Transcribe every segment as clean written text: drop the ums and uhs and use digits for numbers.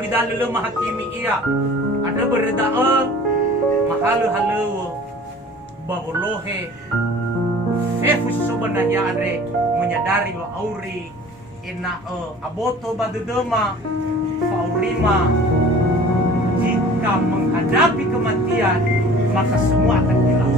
di dalam lemah hakimi ia. Ada berda mahal-halu babolohe. Fefus sebenarnya ada menyadari wa auri ina aboto badudema faurima. Jika menghadapi kematian maka semua akan hilang.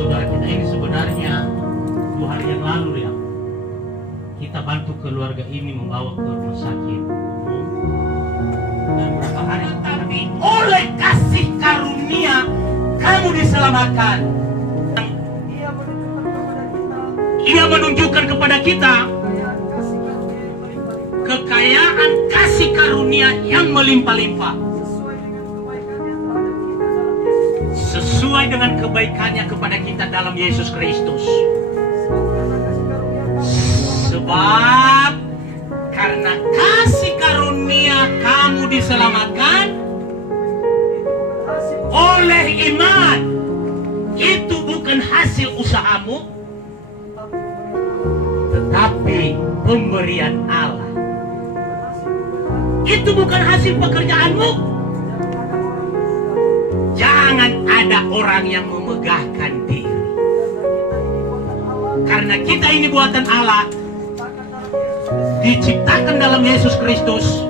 Saudara kita ini sebenarnya 2 hari yang lalu ya, kita bantu keluarga ini membawa ke rumah sakit umum. Dan berapa hari tapi oleh kasih karunia kamu diselamatkan. Ia menunjukkan kepada kita kekayaan kasih karunia yang melimpah-limpah sesuai dengan kebaikannya kepada kita dalam Yesus Kristus. Sebab karena kasih karunia kamu diselamatkan oleh iman. Itu bukan hasil usahamu, tetapi pemberian Allah. Itu bukan hasil pekerjaanmu. Jangan ada orang yang memegahkan diri. Karena kita ini buatan Allah, diciptakan dalam Yesus Kristus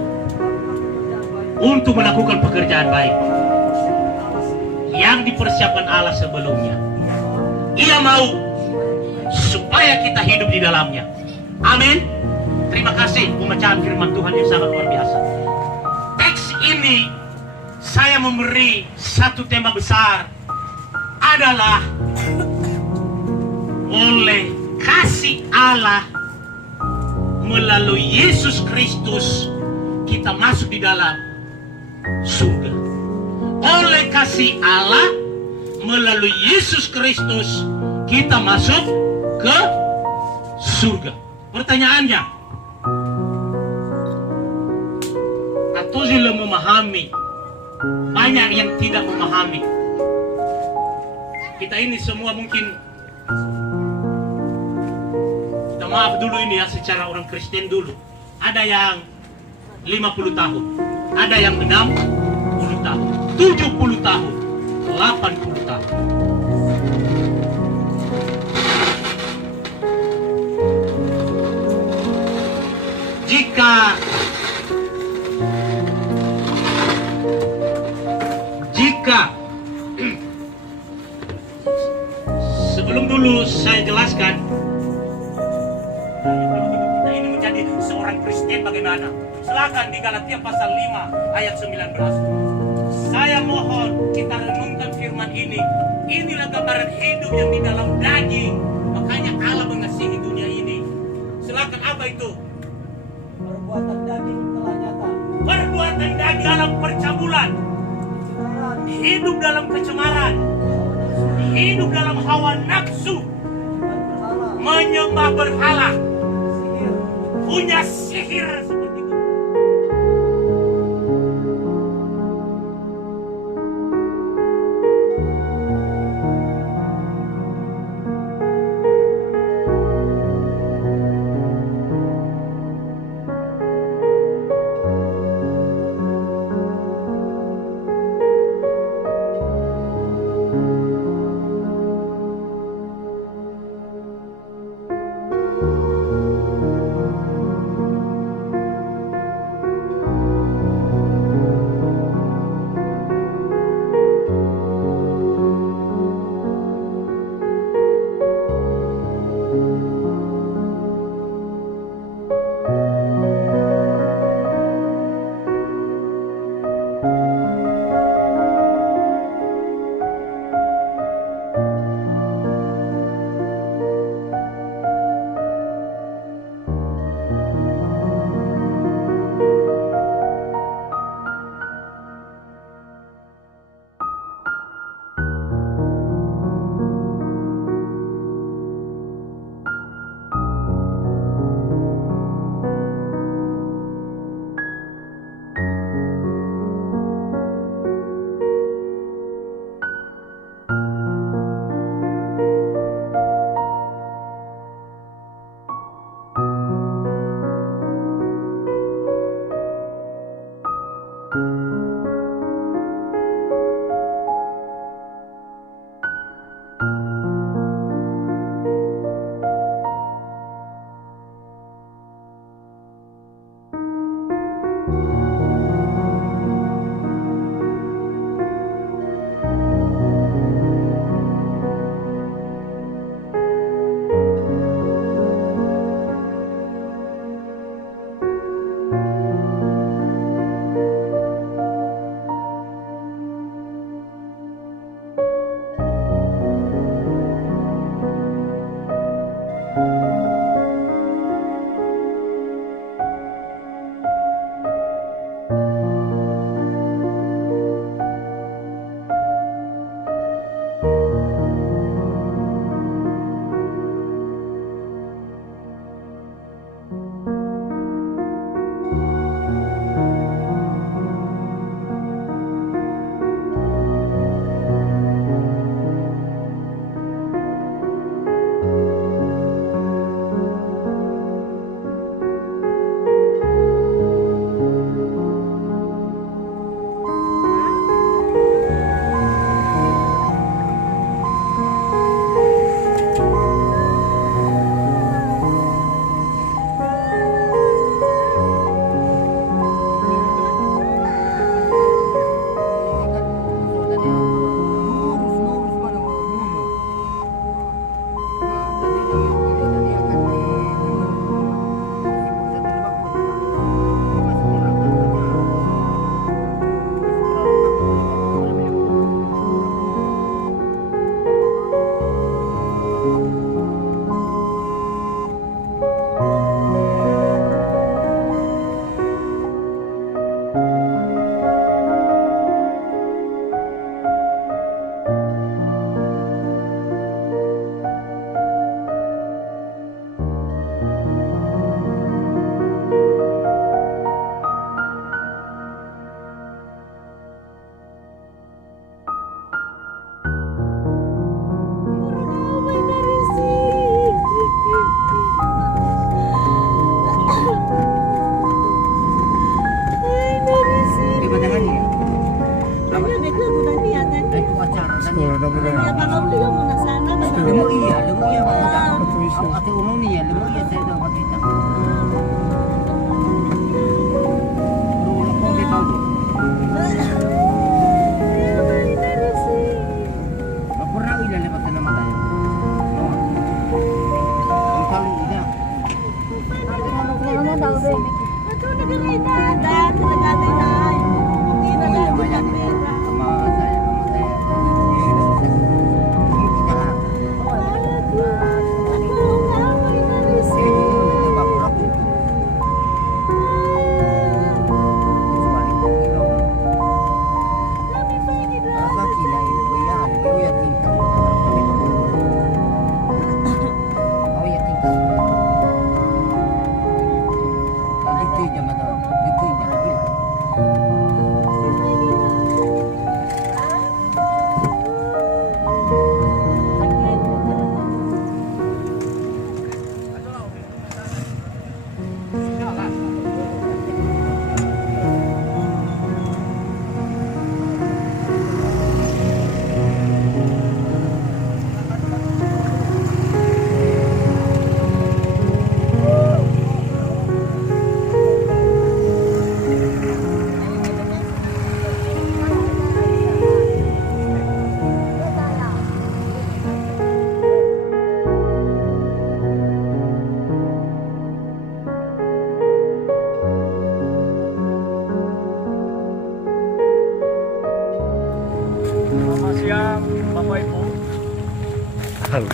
untuk melakukan pekerjaan baik yang dipersiapkan Allah sebelumnya. Ia mau supaya kita hidup di dalamnya. Amin. Terima kasih pembacaan firman Tuhan yang sangat luar biasa. Teks ini saya memberi satu tema besar adalah oleh kasih Allah melalui Yesus Kristus kita masuk di dalam surga. Oleh kasih Allah melalui Yesus Kristus kita masuk ke surga. Pertanyaannya, atau sudah memahami? Banyak yang tidak memahami. Kita ini semua mungkin, kita maaf dulu ini ya, secara orang Kristen dulu. Ada yang 50 tahun, ada yang 60 tahun, 70 tahun, 80 tahun. Jika sebelum dulu saya jelaskan kita ini menjadi seorang Kristen bagaimana? Silakan di Galatia pasal 5 ayat 19. Saya mohon kita renungkan firman ini. Inilah gambaran hidup yang di dalam daging. Makanya Allah mengasihi dunia ini. Silakan, apa itu? Perbuatan daging telah nyata. Perbuatan daging dalam percabulan, hidup dalam kecemaran, hidup dalam hawa nafsu, menyembah berhala, punya sihir seperti itu.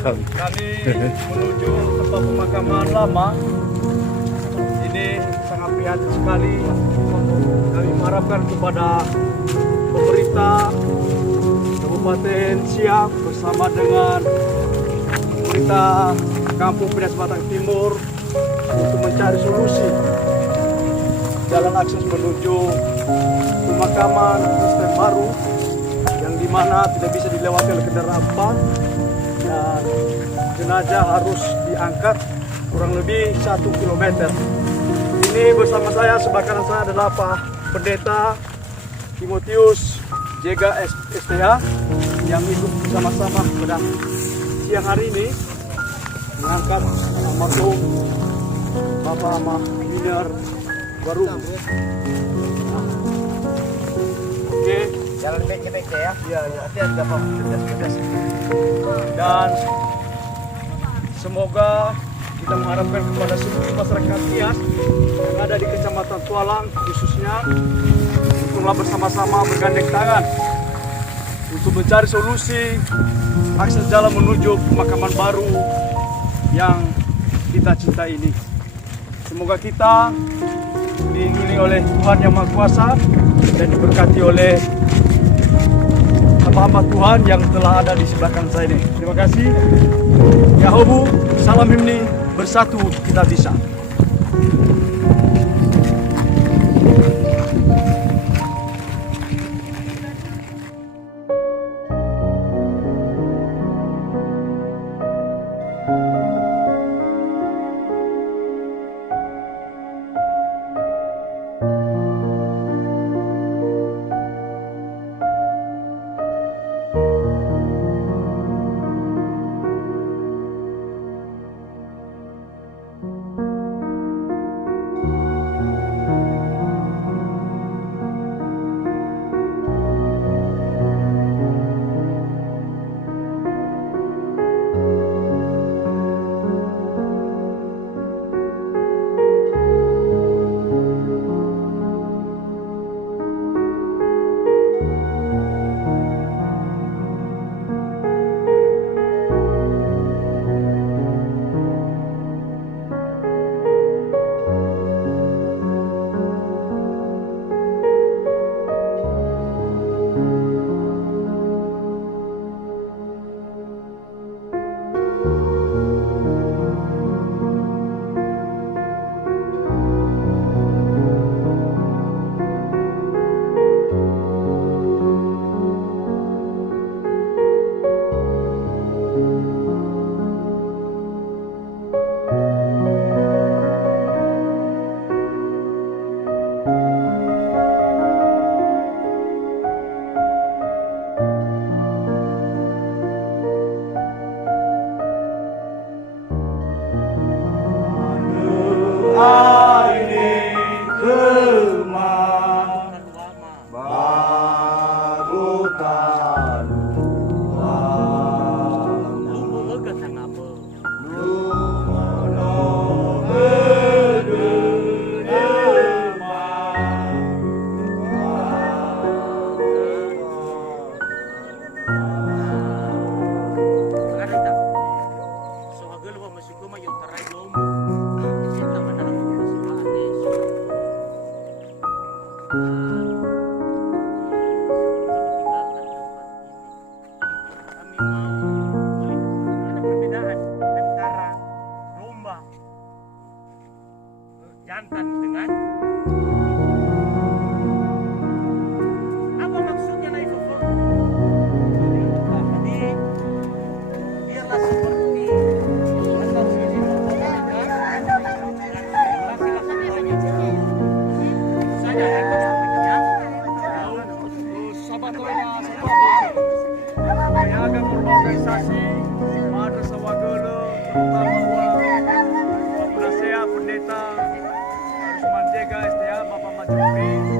Kami menuju tempat pemakaman lama. Ini sangat prihatin sekali. Kami mengharapkan kepada pemerintah Kabupaten Siak bersama dengan pemerintah Kampung Pedas Batang Timur untuk mencari solusi jalan akses menuju pemakaman sistem baru yang dimana tidak bisa dilewati oleh kendaraan empat dan jenazah harus diangkat kurang lebih 1 km. Ini bersama saya sebelah kanan saya adalah Pak Pendeta Timotius Jega STH yang ikut bersama-sama pada siang hari ini mengangkat almarhum Bapak Miner Baru. Oke, Jalan baik-baik ya. iya ya. Hati-hati Bapak, pedas-pedas. Dan semoga kita mengharapkan kepada seluruh masyarakat Nias yang ada di Kecamatan Tualang khususnya untuklah bersama-sama bergandeng tangan untuk mencari solusi akses jalan menuju pemakaman baru yang kita cintai ini. Semoga kita diiringi oleh Tuhan Yang Maha Kuasa dan diberkati oleh hamba-hamba Tuhan yang telah ada di sebelah kanan saya ini. Terima kasih. Yahobu, salam himni, bersatu kita bisa. jantan dengan apa maksudnya naik ke jadi biarlah seperti asal sini saja Penyaga organisasi Madrasah Wagele terutama Pendeta Harusman Jega STA Bapak Majuri